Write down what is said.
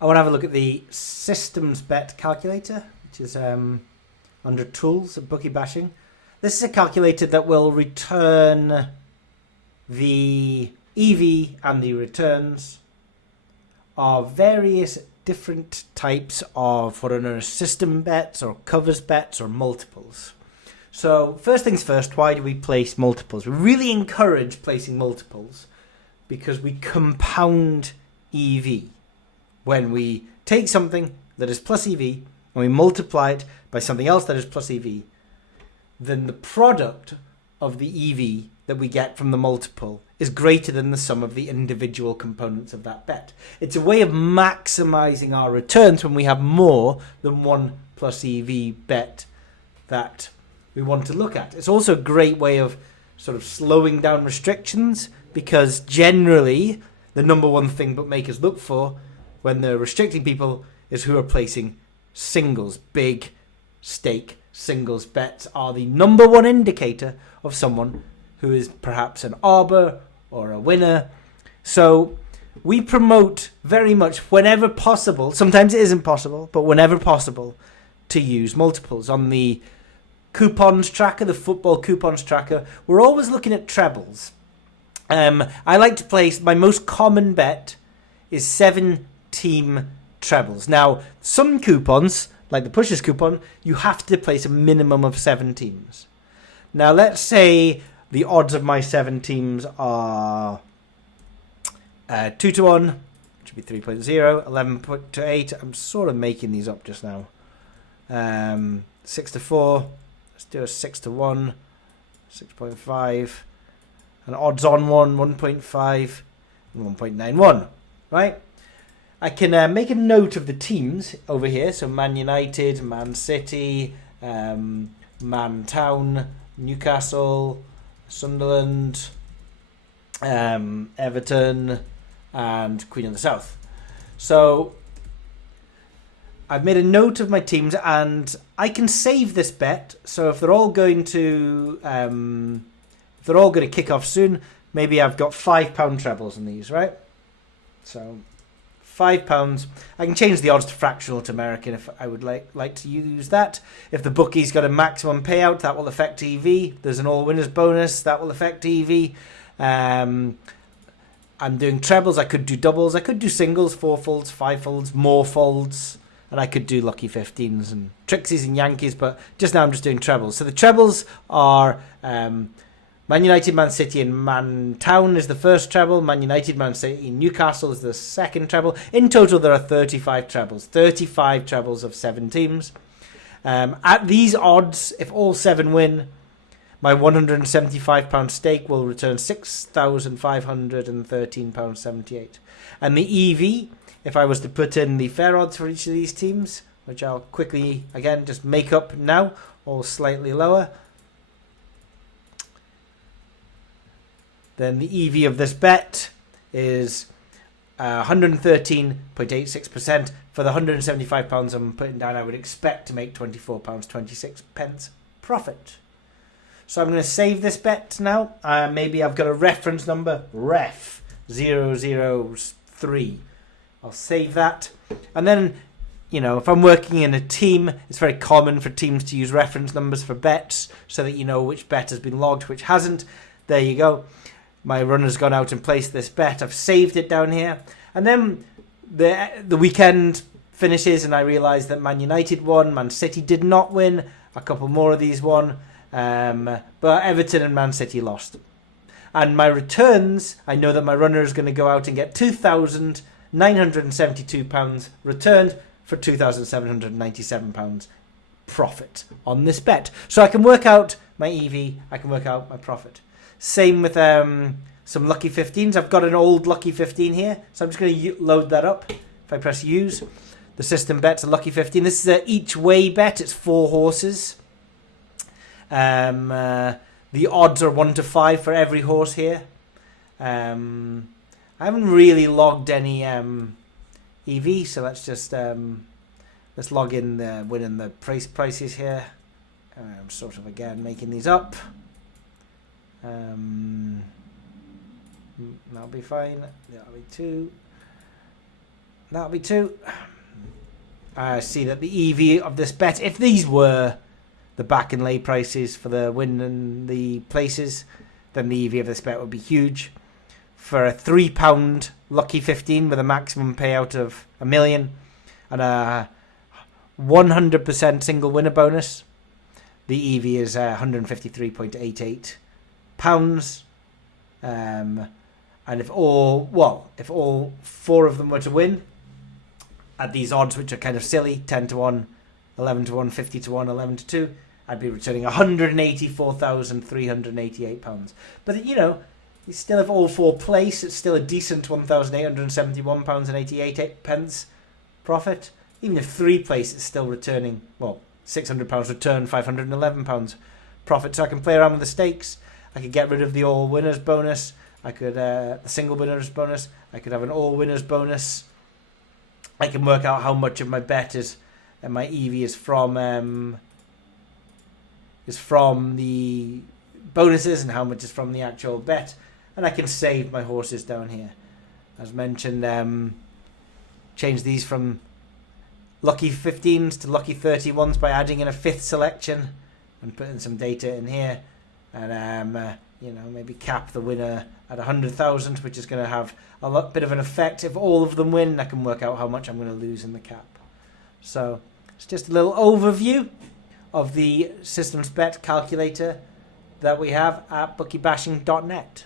I want to have a look at the systems bet calculator, which is under tools and bookie bashing. This is a calculator that will return the EV and the returns of various different types of what are known as system bets or covers bets or multiples. So first things first, why do we place multiples? We really encourage placing multiples because we compound EV. When we take something that is plus EV and we multiply it by something else that is plus EV, then the product of the EV that we get from the multiple is greater than the sum of the individual components of that bet. It's a way of maximizing our returns when we have more than one plus EV bet that we want to look at. It's also a great way of sort of slowing down restrictions, because generally the number one thing bookmakers look for when they're restricting people is who are placing singles. Big stake singles bets are the number one indicator of someone who is perhaps an arbor or a winner. So we promote very much whenever possible, sometimes it isn't possible, but whenever possible, to use multiples. On the coupons tracker, the football coupons tracker, we're always looking at trebles. I like to place, my most common bet is 7-team trebles. Now, some coupons, like the pushers coupon, you have to place a minimum of 7 teams. Now, let's say the odds of my 7 teams are 2 to 1, which would be 3.0, 11 to 8. I'm sort of making these up just now. 6 to 4. Let's do a 6 to 1, 6.5. An odds on one, 1.5, and 1.91. Right? I can make a note of the teams over here. So Man United, Man City, Man Town, Newcastle, Sunderland, Everton, and Queen of the South. So I've made a note of my teams, and I can save this bet. So if they're all going to kick off soon, maybe I've got £5 trebles in these, right? So £5. I can change the odds to fractional to American if I would like to use that. If the bookie's got a maximum payout, that will affect EV. There's an all-winners bonus, that will affect EV. I'm doing trebles. I could do doubles. I could do singles, 4 folds, 5 folds, more folds. And I could do lucky 15s and Trixies and Yankees, but just now I'm just doing trebles. So the trebles are Man United, Man City, and Man Town is the first treble. Man United, Man City, Newcastle is the second treble. In total, there are 35 trebles. 35 trebles of 7 teams. At these odds, if all 7 win, my £175 stake will return £6,513.78. And the EV, if I was to put in the fair odds for each of these teams, which I'll quickly, again, just make up now, or slightly lower, then the EV of this bet is 113.86%. For the £175 I'm putting down, I would expect to make £24.26 profit. So I'm going to save this bet now. Maybe I've got a reference number, ref 003. I'll save that. And then, if I'm working in a team, it's very common for teams to use reference numbers for bets so that you know which bet has been logged, which hasn't. There you go. My runner's gone out and placed this bet. I've saved it down here. And then the weekend finishes and I realise that Man United won. Man City did not win. A couple more of these won. But Everton and Man City lost. And my returns, I know that my runner is going to go out and get £2,972 returned for £2,797 profit on this bet. So I can work out my EV. I can work out my profit. Same with some lucky 15s. I've got an old lucky 15 here, so I'm just going to load that up. If I press use, the system bet's a lucky 15. This is a each way bet. It's 4 horses. The odds are 1 to 5 for every horse here. I haven't really logged any EV, so let's just let's log in the win and the prices here. I'm sort of again making these up. That'll be fine. That'll be 2. that'll be 2. I see that the EV of this bet, if these were the back and lay prices for the win and the places, then the EV of this bet would be huge. For a £3 lucky 15 with a maximum payout of $1 million and a 100% single winner bonus, the EV is £153.88. And if all 4 of them were to win at these odds, which are kind of silly, 10 to 1, 11 to 1, 50 to 1, 11 to 2, I'd be returning £184,388. But, you still have all 4 place. It's still a decent £1,871.88 profit. Even if 3 place, it's still returning, £600 return, £511 profit. So I can play around with the stakes. I could get rid of the all winners bonus. I could the single winners bonus. I could have an all winners bonus. I can work out how much of my bet is, and my EV is from the bonuses and how much is from the actual bet. And I can save my horses down here. As mentioned, change these from lucky 15s to lucky 31s by adding in a 5th selection and putting some data in here. And, maybe cap the winner at 100,000, which is going to have a bit of an effect. If all of them win, I can work out how much I'm going to lose in the cap. So it's just a little overview of the systems bet calculator that we have at bookiebashing.net.